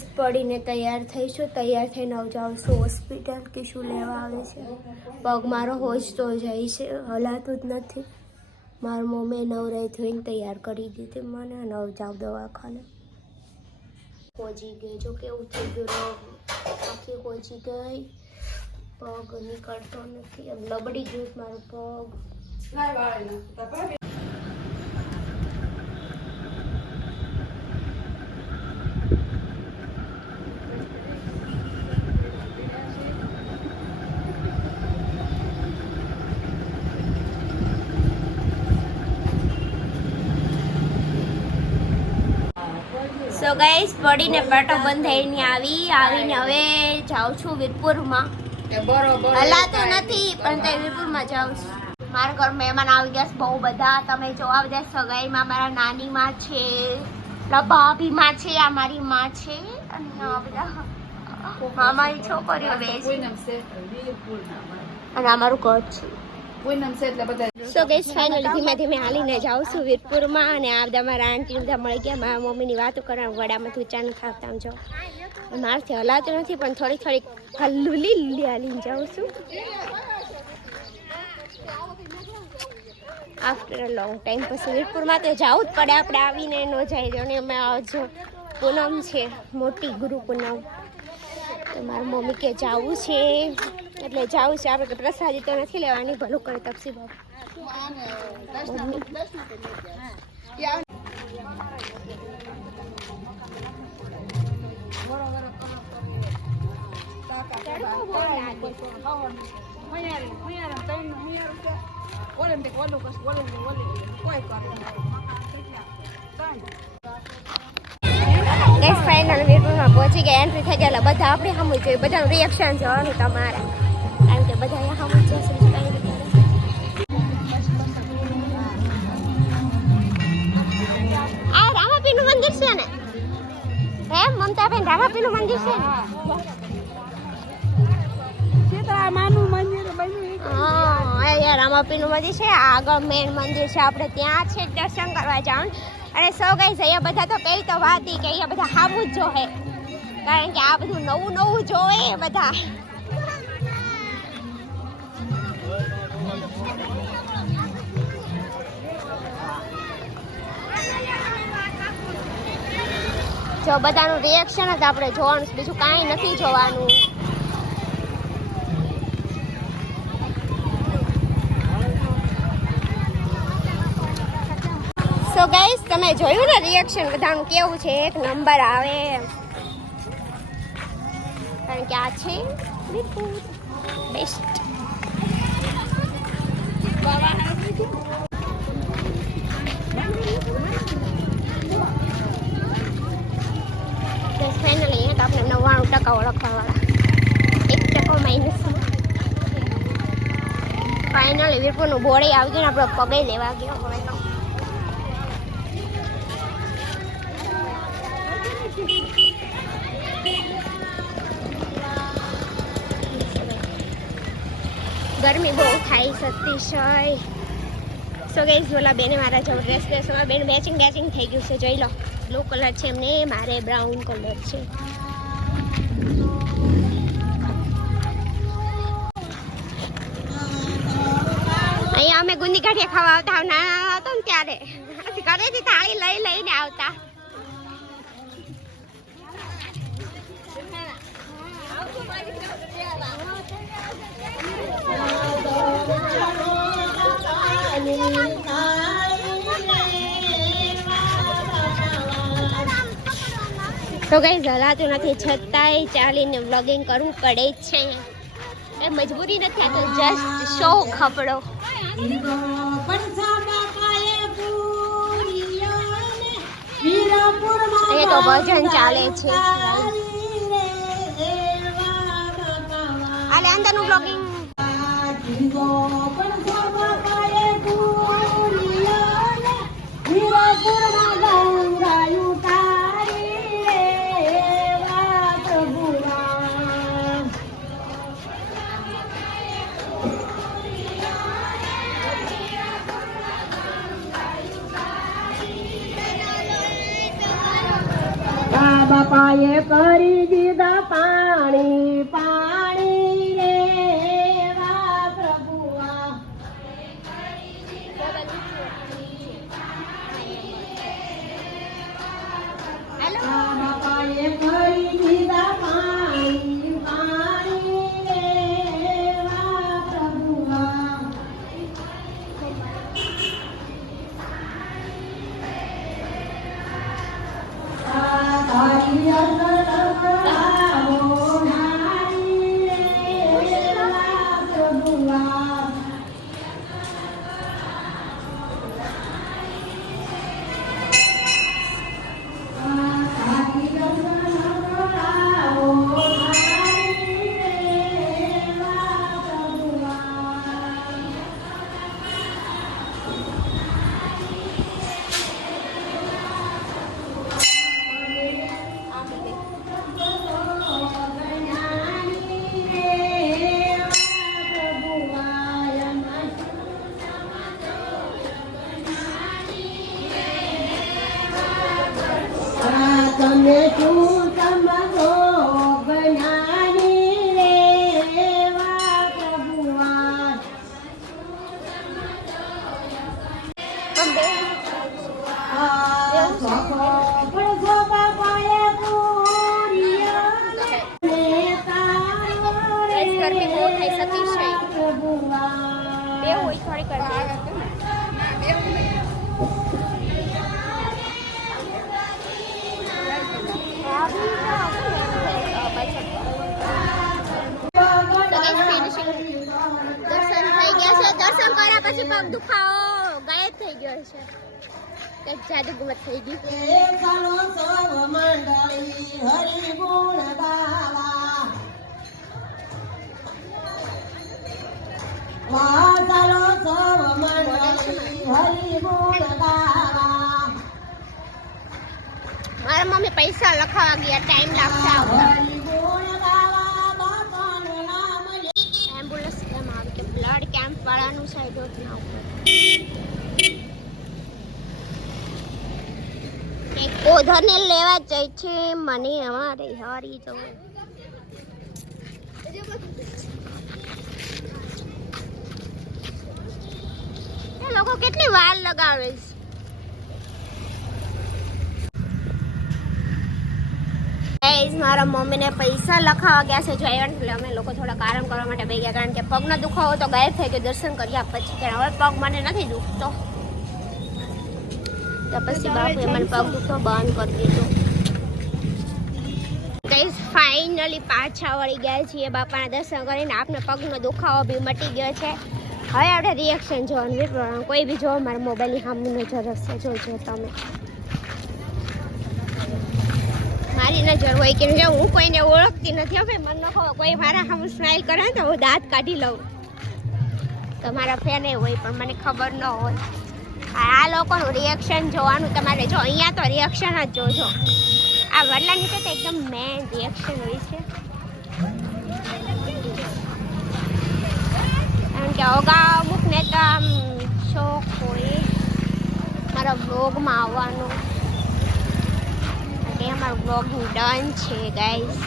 પડીને તૈયાર થઈશું તૈયાર થઈને હવે જાઉં હોસ્પિટલ કે શું લેવા આવે છે. પગ મારો હોજ તો જાય છે. હલાતું જ નથી. મારા મમ્મીએ નવરાઈ થઈને તૈયાર કરી દીધી મને નવ જાઉં દવાખાને. હોજી ગઈ. જો કેવું થઈ ગયું આખી હોજી ગઈ. પગ નીકળતો નથી. એમ લબડી ગયું મારો પગ. ગાઈસ પડીને પાટો બંધ થઈને આવી આવીને હવે જાઉં છું વીરપુરમાં. હલાતો નથી પણ તે વીરપુરમાં જાઉં છું. મારા ઘર મહેમાન આવી ગયા બહુ બધા. તમે જોવા બધા સગાઈમાં મારા નાની માં છે ભાભી માં છે આ મારી માં છે અને બધા. મામાની છોકરીઓ બે છે. અને અમારું મારું ઘર છે. સો ગઈસ ફાઇનલી ધીમે ધીમે હાલીને જાઉં છું વીરપુરમાં અને આ બધા મારા આંટી બધા મળી ગયા. મારા મમ્મીની વાતો કરવા વડામાં તું ચાનું આમ જો. મારાથી હલાતું નથી, પણ થોડી થોડી હલ્લુલી લીલી હાલીને જાઉં છું. આફ્ટર અ લોંગ ટાઈમ પછી વીરપુરમાં તો જવું જ પડે, આપણે આવીને ન જાય અને અમે જો પૂનમ છે, મોટી ગુરુ પૂનમ. તો મારી મમ્મી કે જવું છે. એટલે જવું છે. આપણે પ્રસાદી તો નથી લેવાની, ભલું કરે તપસી બાબુ ગેસ ફાઇનલ વીરપુરમાં પહોંચી ગયા એન્ટ્રી થઈ ગયા એટલે બધા આપણે સામું જોઈએ. બધાનું રિએક્શન જોવાનું તમારે. કારણ કે બધા અહીંયા સામું જશે કઈ રીતે આ રામાપીનું મંદિર છે ને હે મમતાબેન રામાપીનું મંદિર છે ને હા અહીંયા રામાપીનું મંદિર છે આગળ મેન મંદિર છે આપણે ત્યાં છે દર્શન કરવા જવાનું અને સૌ ગઈ અહીંયા બધા તો કઈ તો વાત ઈ કે અહીંયા બધા હામું જ જોહે કારણ કે આ બધું નવું નવું જોવે બધા જો બધાનું રિએક્શન જ આપણે જોવાનું બીજું કાંઈ નથી જોવાનું. સો ગાઈસ તમે જોયું ને રિએક્શન બધાનું કેવું છે? એક નંબર આવે. કારણ કે આ છે બેસ્ટ ટકા ઓળખવાવાળા એક ટકો માઇનસ ફાઇનલ વીરપુરનું બોડે આવી ગયું આપણો પગે લેવા ગયો હવે તો ગરમી બહુ થાય છે અતિશય સો ગઈ ઓલા બેને મારા જેવો ડ્રેસ ડ્રેસમાં બેન મેચિંગ મેચિંગ થઈ ગયું છે જોઈ લો બ્લુ કલર છે એમને મારે બ્રાઉન કલર છે અહીંયા અમે ગુંદી કાઠિયા ખાવા આવતા નાના હતો ને ત્યારે. ઘરેથી થાળી લઈ લઈને આવતા. તો કઈ જલાતું નથી, છતાંય ચાલીને વ્લોગિંગ કરવું પડે છે. એ મજબૂરી નથી, આ તો જસ્ટ શો ખપડો અહીંયા તો ભજન ચાલે છે. આલે અંદરનું વ્લોગિંગ ગરમી બહુ થઈ સતીશ બે હોય થોડી કરવી પગ દુખાવો ગાયબ થઈ ગયો છે કે જાદુ ગુમત થઈ ગઈ. એકાનો સવ મંડળી હરિ ગુણ ગાવા વાસરો સવ મંડળી હરિ ગુણ ગાવા મારા મમ્મી પૈસા લખાવા ગયા ટાઈમ લાગતા આવતા હરિ ગુણ ગાવા બાપાનું નામ લે એમ્બ્યુલન્સ કેમ આવી કે બ્લડ કેમ્પ વાળાનું છે યોજના ઉપર એક પોધરને લેવા જાય છે. મને અમારે હારી જવું. લોકો કેટલી વાર લગાવે છે? Guys, મારા મમ્મીને પૈસા લખાવા ગયા છે જો એટલે અમે લોકો થોડા આરામ કરવા માટે બે ગયા કારણ કે પગનો દુખાવો તો ગાયબ થઈ ગયો. દર્શન કર્યા પછી. હવે પગ મને નથી દુખતો. તો પછી બાપુએ મને પગ દુખતો બંધ કરી દીધો. ગાઈસ ફાઇનલી પાછા વળી ગયા છીએ બાપાના દર્શન કરીને. આપને પગનો દુખાવો બી મટી ગયો છે. હવે આપણે રિએક્શન જોવાનું બી કોઈ બી જોવા મારા મોબાઈલની સામે નજર હશે, જોજો તમે. મારી નજર હોય કે જો હું કોઈને ઓળખતી નથી. હવે મને ખબર, કોઈ મારા સામે સ્માઈલ કરે તો હું દાંત કાઢી લઉં. તો મારા ફેન હોય, પણ મને ખબર ન હોય. આ લોકોનું રિએક્શન જોવાનું તમારે જો, અહીંયા તો રિએક્શન જ જોજો. આ વડલા નીચે તો એકદમ મેન રિએક્શન હોય છે. કારણ કે અગાઉ અમુક ને તો આમ શોખ હોય મારા બ્લોગમાં આવવાનો. એટલે અમારું બ્લોગિંગ ડન છે ગાઈઝ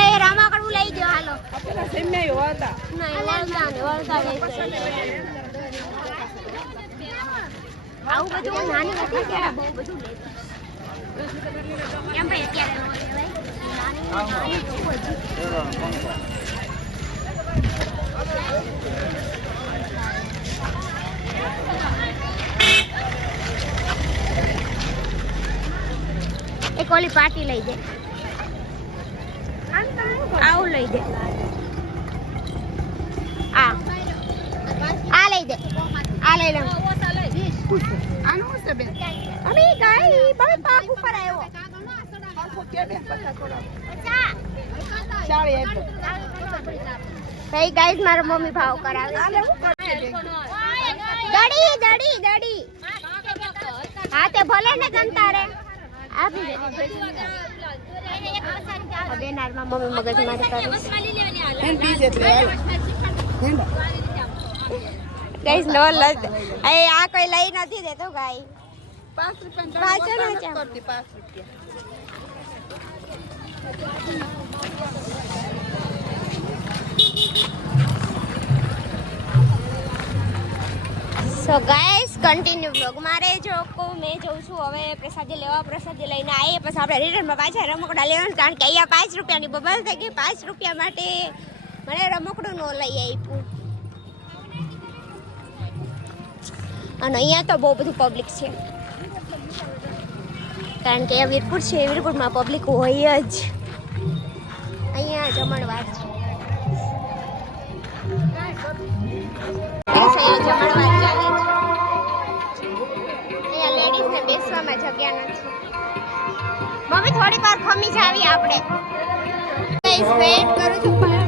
એ રામા કરવું લઈ ગયો હાલો નહીં વળતા આવું બધું નાની હતી ત્યારે બહુ બધું લેતી એમ ભાઈ. એક ઓલી પાટી લઈ દે. આવું લઈ દે. આ આ લઈ દે આ લઈ લે બહુ પાક ઉપર આવ્યો કઈ ગાઈસ મારા મમ્મી ભાવ કરાવે દડી દડી દડી હા તે ભલે ને ગમતા તારે આપી દે નારમાં મમ્મી મગજ મારી કરીશ કઈ નો લત એ આ કોઈ લઈ નથી દેતો ગાઈ 5 રૂપિયા પાછળ જ આમ. કરતી પાંચ રૂપિયા સો ગાઈસ કન્ટિન્યુ બ્લોગ મારે જો કો મેં જોઉં છું હવે પ્રસાદી લેવા પ્રસાદી લઈને આવીએ પછી આપણે રિટર્નમાં પાછા રમકડા લેવાનું કારણ કે અહીંયા પાંચ રૂપિયાની બબલ થઈ ગઈ પાંચ રૂપિયા માટે મને રમકડું ન લઈ આપ્યું અને અહીંયા તો બહુ બધું પબ્લિક છે. કારણ કે વીરપુર છે, વીરપુરમાં પબ્લિક હોય જ. અહીંયા જમણવાર છે. જમણવાર છે. અહીંયા લેડીઝને બેસવામાં જગ્યા નથી. મમ્મી થોડી વાર ખમી જાવી આપણે. વેટ કરું છું.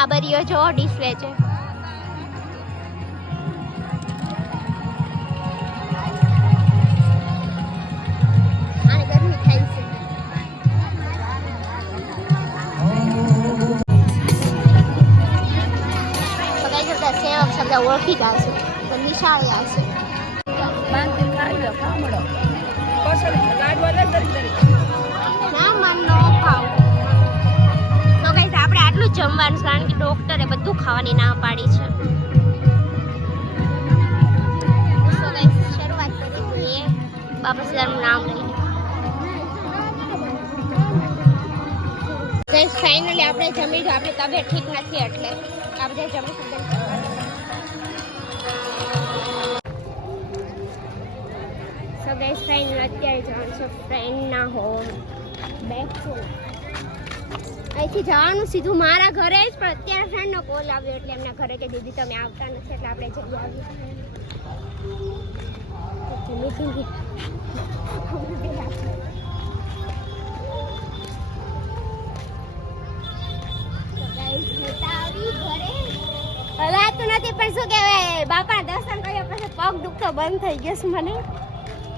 આ ટાબરીઓ જો ડિસ્પ્લે છે બધું ખાવાની ના પાડી છે. બાપા સીતાનું નામ લઈને ફાઇનલી આપણે જમી આપણે તબિયત ઠીક નથી એટલે આપણે જમી શકીએ સો ફાઇનલ અત્યારે જવાનું છે ફ્રેન્ડના હોમ બેક ટુ અહીંથી જવાનું, સીધું મારા ઘરે જ, પણ અત્યારે ફ્રેન્ડનો કોલ આવ્યો એટલે એમના ઘરે કે દીદી તમે આવતા નથી એટલે આપણે જઈ આવીએ. હલાતું નથી, પણ શું કહેવાય બાપા દર્શન કર્યા પછી પગ દુખતો બંધ થઈ ગયો મને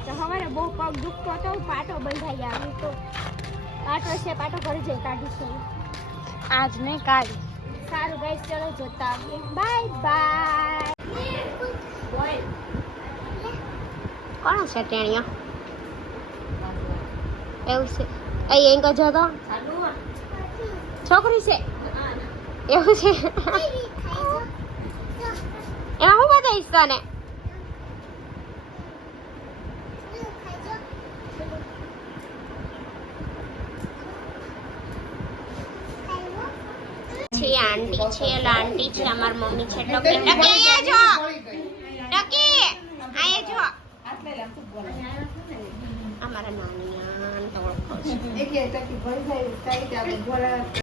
તો હવારે બહુ પગ દુખતો હતો, પાટો બંધાઈ ગયા તો પાટો છે પાટો ઘરે જઈ કાઢીશું આજ ને કાલ સારું ગાઈસ ચલો જોતા આવીએ. બાય બાય કોણ છે ટેણિયા એવું છે. અહીં અહીં કજો તો. છોકરી છે. એવું છે. એમાં હું બતાવીશ તને? છે આંટી છે એલા આંટી છે અમાર મમ્મી છે ટકી ટકી અહીંયા જો. ટકી અહીંયા જો. અમારા નાની નાન તો ઓળખો છે.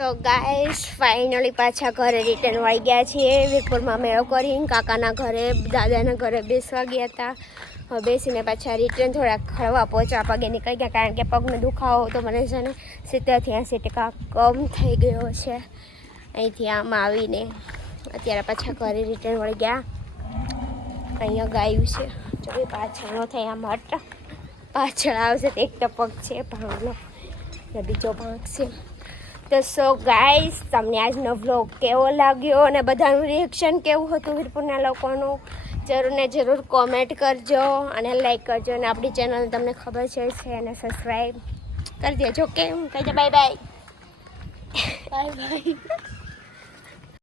તો ગાઈસ ફાઇનલી પાછા ઘરે રિટર્ન વાળી ગયા છીએ. વીરપુરમાં મેળો કરીને કાકાના ઘરે, દાદાના ઘરે બેસવા ગયા હતા. બેસીને પાછા રિટર્ન થોડા ખળવા પહોંચવા પગે નીકળી ગયા, કારણ કે પગનો દુખાવો તો મને છે ને સિત્તેરથી એંસી ટકા કમ થઈ ગયો છે. અહીંથી આમ આવીને અત્યારે પાછા ઘરે રિટર્ન વળી ગયા. અહીંયા ગાયું છે. જો પાછળ ન થાય આમ હટ. પાછળ આવશે તો એક પગ છે ભાંગનો બીજો ભાંગ છે. તો સો ગાઈસ તમને આજનો વ્લોગ કેવો લાગ્યો અને બધાનું રિએક્શન કેવું હતું વીરપુરના લોકોનું? જરૂર ને જરૂર કોમેન્ટ કરજો અને લાઈક કરજો અને આપણી ચેનલ તમને ખબર છે છે અને સબસ્ક્રાઈબ કરી દેજો કે કહેજો બાય બાય બાય બાય